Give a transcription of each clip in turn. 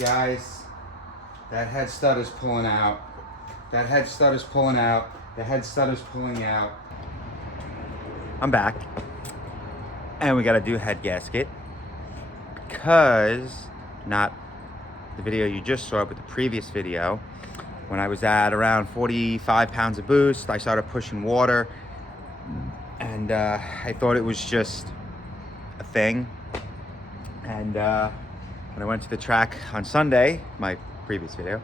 Guys, that head stud is pulling out. That head stud is pulling out. The head stud is pulling out. I'm back. And we gotta do head gasket. Because, not the video you just saw, but the previous video, when I was at around 45 pounds of boost, I started pushing water. And I thought it was just a thing. And when I went to the track on Sunday, my previous video,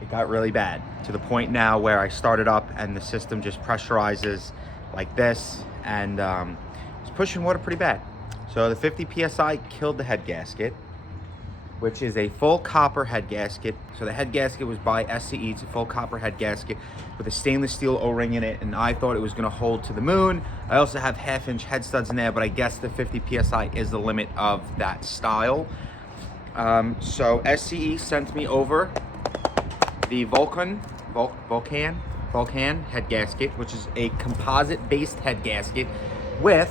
it got really bad to the point now where I started up and the system just pressurizes like this, and it's pushing water pretty bad. So the 50 PSI killed the head gasket, which is a full copper head gasket. So the head gasket was by SCE. It's a full copper head gasket with a stainless steel O-ring in it, and I thought it was gonna hold to the moon. I also have 1/2-inch head studs in there, but I guess the 50 PSI is the limit of that style. So SCE sent me over the Vulcan head gasket, which is a composite-based head gasket with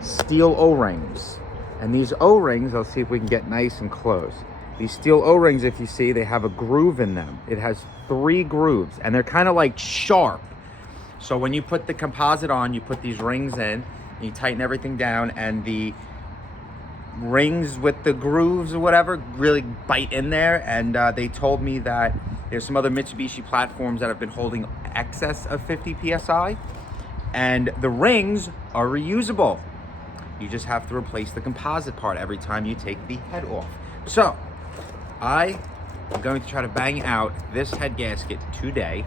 steel O-rings. And these O-rings, I'll see if we can get nice and close. These steel O-rings, if you see, they have a groove in them. It has 3 grooves, and they're kind of like sharp. So when you put the composite on, you put these rings in, and you tighten everything down, and the rings with the grooves or whatever really bite in there. And they told me that there's some other Mitsubishi platforms that have been holding excess of 50 PSI, and the rings are reusable. You just have to replace the composite part every time you take the head off. So I am going to try to bang out this head gasket today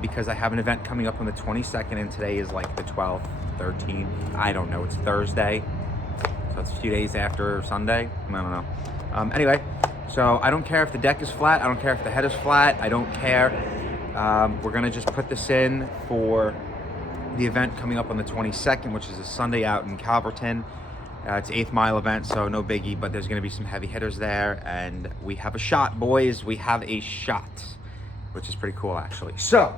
because I have an event coming up on the 22nd, and today is like the 12th, 13th. I don't know. It's Thursday. So it's a few days after Sunday. I don't know. Anyway, so I don't care if the deck is flat. I don't care if the head is flat. I don't care. We're going to just put this in for the event coming up on the 22nd, which is a Sunday out in Calverton. It's an 8th mile event, so no biggie, but there's going to be some heavy hitters there, and we have a shot, boys. We have a shot, which is pretty cool, actually. So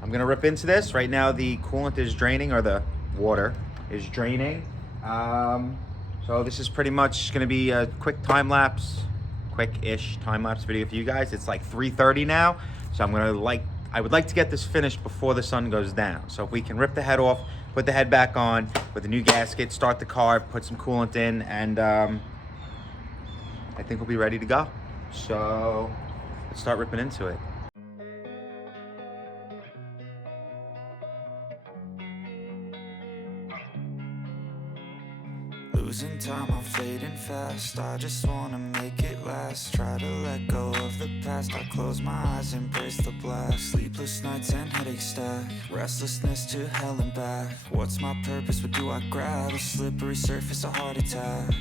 I'm going to rip into this. Right now, the coolant is draining, or the water is draining. So this is pretty much going to be a quick quick-ish time-lapse video for you guys. It's like 3:30 now, so I would like to get this finished before the sun goes down. So if we can rip the head off, put the head back on with the new gasket, start the car, put some coolant in, and I think we'll be ready to go. So let's start ripping into it. Losing time, I'm fading fast. I just wanna make it last. Try to let go of the past. I close my eyes, embrace the blast. Sleepless nights and headaches stack. Restlessness to hell and back. What's my purpose? What do I grab? A slippery surface, a heart attack.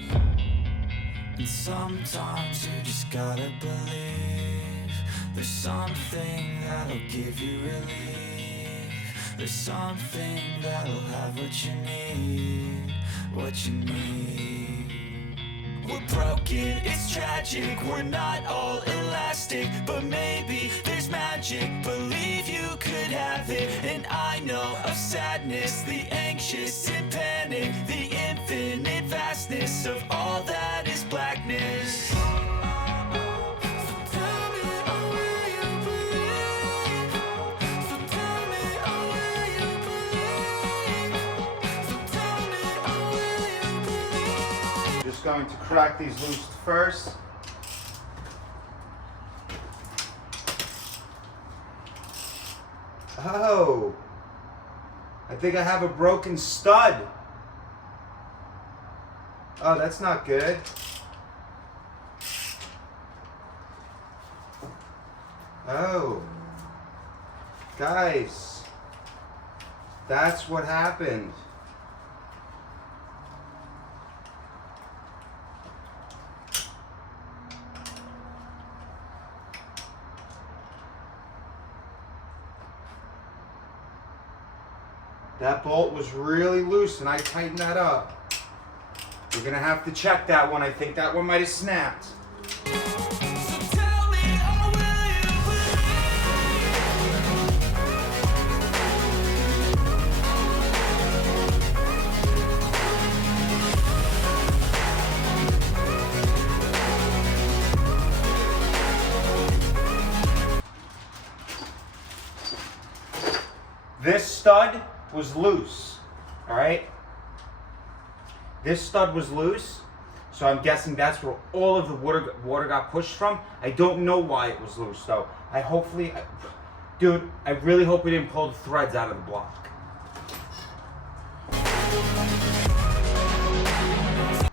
And sometimes you just gotta believe there's something that'll give you relief. There's something that'll have what you need. What you need. We're broken, it's tragic. We're not all elastic, but maybe there's magic. Believe you could have it. And I know of sadness, the anxious and panic, the infinite vastness of all that is blackness. Going to crack these loose first. Oh, I think I have a broken stud. Oh, that's not good. Oh, guys, that's what happened. That bolt was really loose, and I tightened that up. We're gonna have to check that one. I think that one might have snapped. This stud was loose, all right? This stud was loose, so I'm guessing that's where all of the water got pushed from. I don't know why it was loose though. Dude, I really hope we didn't pull the threads out of the block.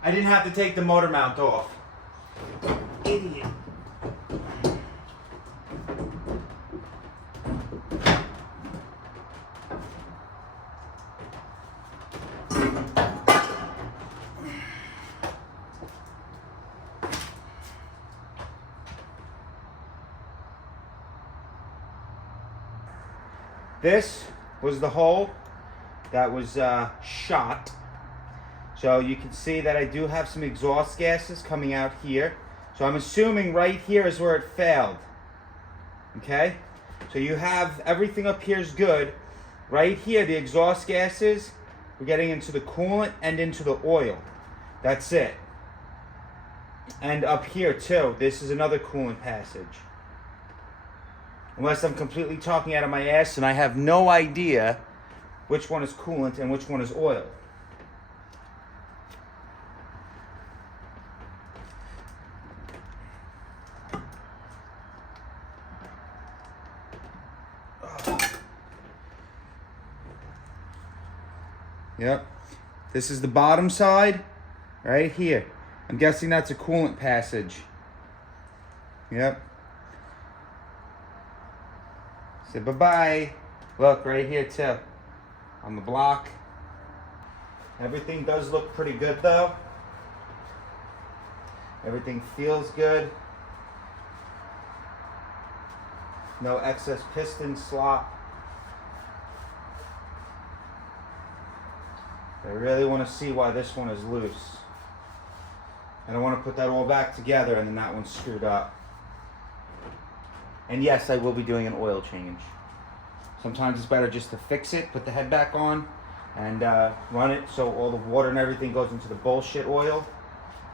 I didn't have to take the motor mount off. Idiot. This was the hole that was shot. So you can see that I do have some exhaust gases coming out here. So I'm assuming right here is where it failed. Okay? So you have everything up here is good. Right here, the exhaust gases, we're getting into the coolant and into the oil. That's it. And up here too, this is another coolant passage. Unless I'm completely talking out of my ass and I have no idea which one is coolant and which one is oil. Yep. This is the bottom side, right here. I'm guessing that's a coolant passage. Yep. Say bye-bye. Look, right here too. On the block. Everything does look pretty good though. Everything feels good. No excess piston slop. I really want to see why this one is loose. I don't want to put that all back together and then that one's screwed up. And yes, I will be doing an oil change. Sometimes it's better just to fix it, put the head back on, and run it so all the water and everything goes into the bullshit oil,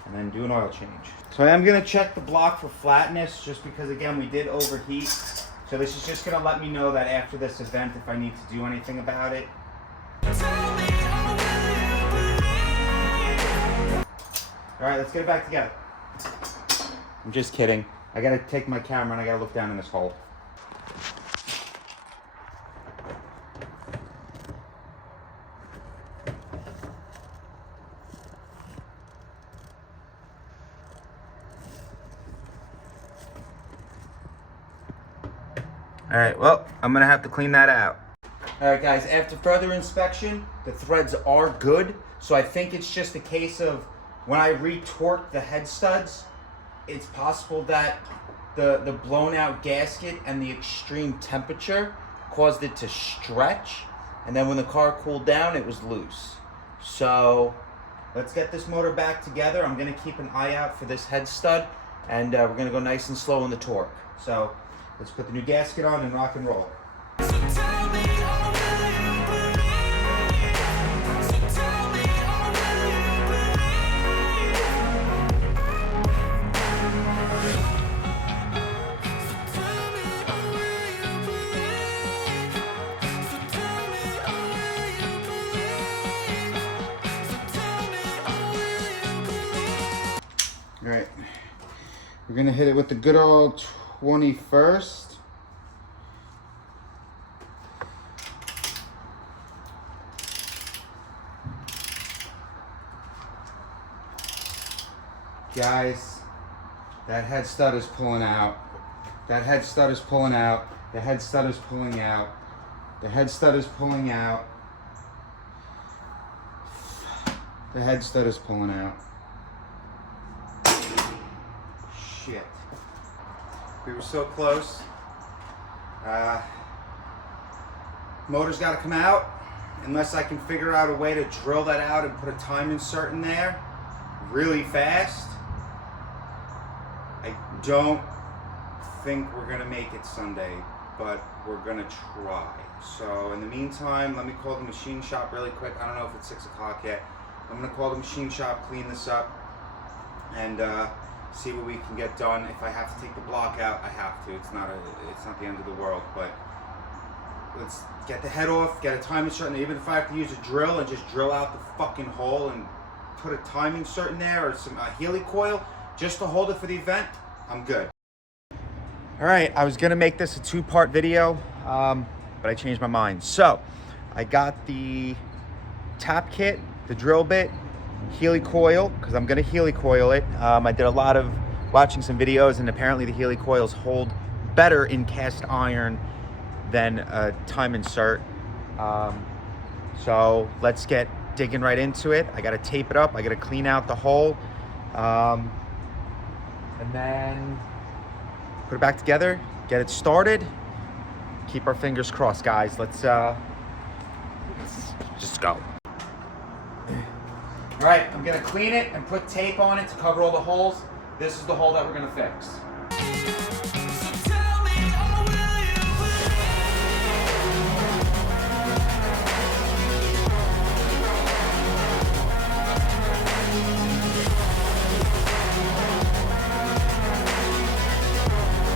and then do an oil change. So I am going to check the block for flatness, just because again we did overheat. So this is just going to let me know that after this event if I need to do anything about it. Alright, let's get it back together. I'm just kidding. I gotta take my camera and I gotta look down in this hole. Alright, well, I'm gonna have to clean that out. Alright guys, after further inspection, the threads are good. So I think it's just a case of when I retorque the head studs, it's possible that the blown out gasket and the extreme temperature caused it to stretch, and then when the car cooled down it was loose. So let's get this motor back together. I'm going to keep an eye out for this head stud, and we're going to go nice and slow in the torque. So let's put the new gasket on and rock and roll. Alright, we're going to hit it with the good old 21st. Guys, that head stud is pulling out. That head stud is pulling out. The head stud is pulling out. The head stud is pulling out. The head stud is pulling out. Shit. We were so close. Motor's got to come out. Unless I can figure out a way to drill that out and put a time insert in there really fast, I don't think we're going to make it Sunday, but we're going to try. So in the meantime, let me call the machine shop really quick. I don't know if it's 6 o'clock yet. I'm going to call the machine shop, clean this up, and see what we can get done. If I have to take the block out, I have to. It's not the end of the world, but let's get the head off, get a time insert, and even if I have to use a drill and just drill out the fucking hole and put a time insert in there or some Healy coil just to hold it for the event, I'm good. All right, I was gonna make this a 2-part video, but I changed my mind. So I got the tap kit, the drill bit, Healy coil, because I'm gonna Healy coil it. I did a lot of watching some videos, and apparently the Healy coils hold better in cast iron than a time insert. So let's get digging right into it. I gotta tape it up, I gotta clean out the hole, and then put it back together, get it started. Keep our fingers crossed, guys. Let's just go. All right, I'm gonna clean it and put tape on it to cover all the holes. This is the hole that we're gonna fix.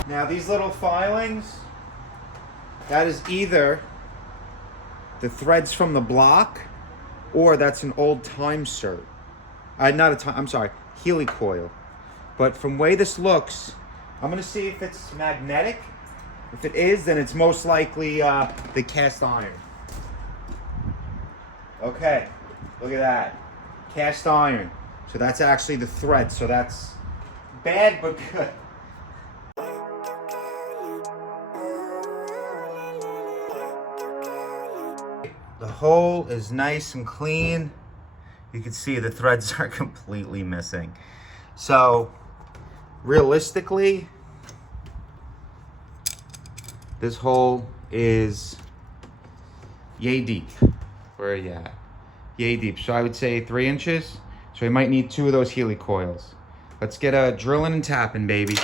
Now these little filings, that is either the threads from the block or that's an old time insert. I'm sorry, Healy coil. But from the way this looks, I'm gonna see if it's magnetic. If it is, then it's most likely the cast iron. Okay, look at that, cast iron. So that's actually the thread, so that's bad but good. The hole is nice and clean. You can see the threads are completely missing. So realistically, this hole is yay deep. Where are you at? Yay deep. So I would say 3 inches. So we might need 2 of those Healy coils. Let's get a drilling and tapping, baby.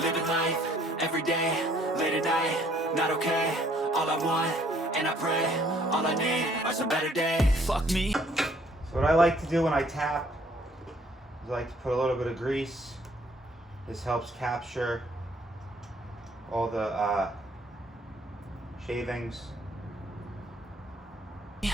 Living life every day, late at night, not okay. All I want, and I pray, all I need are some better days. Fuck me. So what I like to do when I tap is I like to put a little bit of grease. This helps capture all the shavings.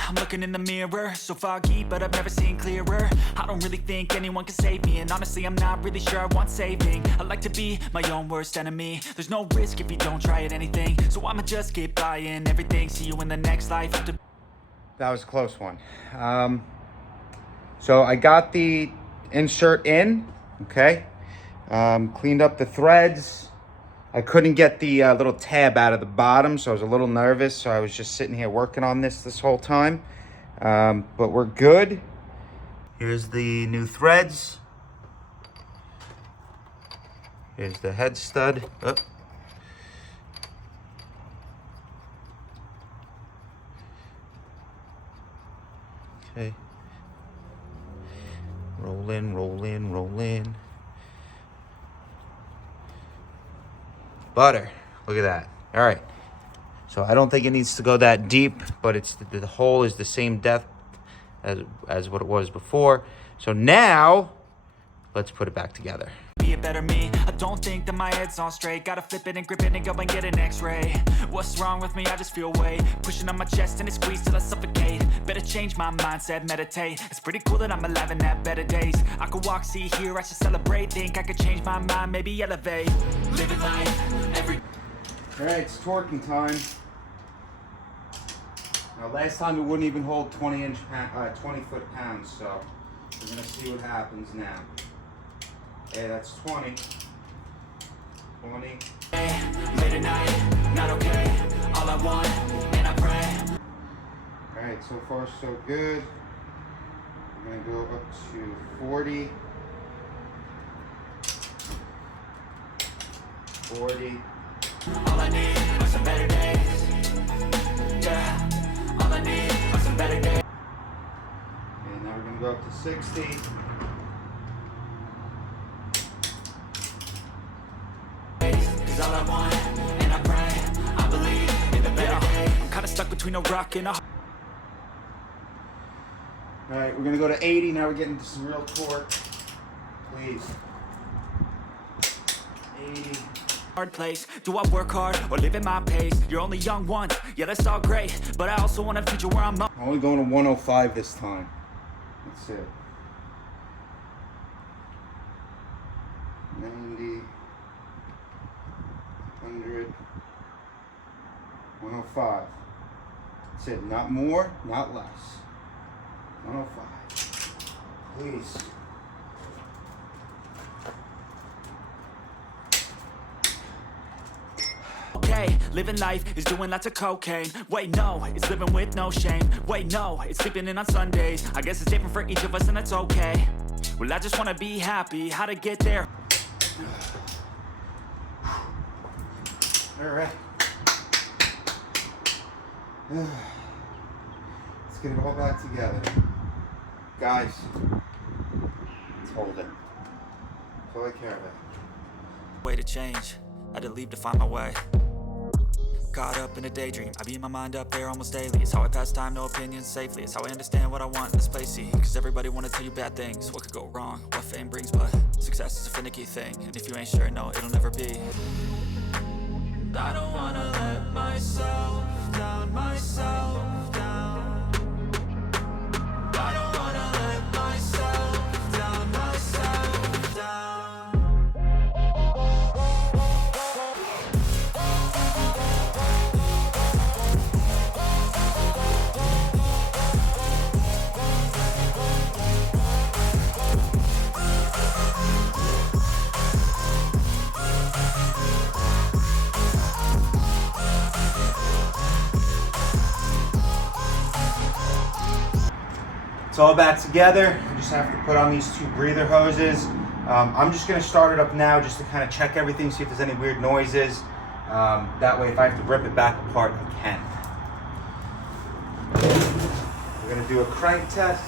I'm looking in the mirror, so foggy, but I've never seen clearer. I don't really think anyone can save me, and honestly I'm not really sure I want saving. I like to be my own worst enemy. There's no risk if you don't try at anything, so I'ma just keep buying everything. See you in the next life. That was a close one. So I got the insert in, okay. Cleaned up the threads. I couldn't get the little tab out of the bottom, so I was a little nervous. So I was just sitting here working on this whole time. But we're good. Here's the new threads. Here's the head stud. Oh. Okay. Roll in, roll in, roll in. Butter. Look at that. All right. So I don't think it needs to go that deep, but it's the hole is the same depth as what it was before. So now let's put it back together. Be a better me. I don't think that my head's on straight. Gotta flip it and grip it and go and get an x-ray. What's wrong with me? I just feel weight pushing on my chest and it squeezes till I suffocate. Better change my mindset, meditate. It's pretty cool that I'm alive and have better days. I could walk, see, hear, I should celebrate. Think I could change my mind, maybe elevate. Living life every... Alright, it's torquing time. Now last time it wouldn't even hold 20 foot-pounds, so we're gonna see what happens now. Hey, that's 20. 20. Late at night, not okay. All I want, and I pray. Alright, so far so good. We're gonna go up to 40. 40. All I need are some better days. Yeah, all I need are some better days. And now we're gonna go up to 60. Cause all I want, and I pray, I believe in the better days. I'm kinda stuck between a rock and a... Alright, we're gonna go to 80. Now we're getting to some real torque. Please. 80. hard place. Do I work hard or live at my pace? You're only young once, yeah, that's all great, but I also want a future where I'm I'm only going to 105 this time. That's it. 90, 100, 105. That's it. Not more, not less. 105. Please. okay. Living life is doing lots of cocaine. Wait, no, it's living with no shame. Wait, no, it's sleeping in on Sundays. I guess it's different for each of us and that's okay. Well, I just wanna be happy. How to get there? All right. Let's get it all back together. Guys, let's hold it. That's all I care about. Way to change. I didn't leave to find my way. Caught up in a daydream, I beat my mind up there almost daily. It's how I pass time, no opinions safely. It's how I understand what I want in this place, see. Cause everybody wanna tell you bad things. What could go wrong, what fame brings, but success is a finicky thing. And if you ain't sure, no, it'll never be. I don't wanna let myself down, myself down. I don't wanna let myself down, myself down. It's all back together. You just have to put on these two breather hoses. I'm just gonna start it up now just to kind of check everything, see if there's any weird noises. That way if I have to rip it back apart, I can. We're gonna do a crank test.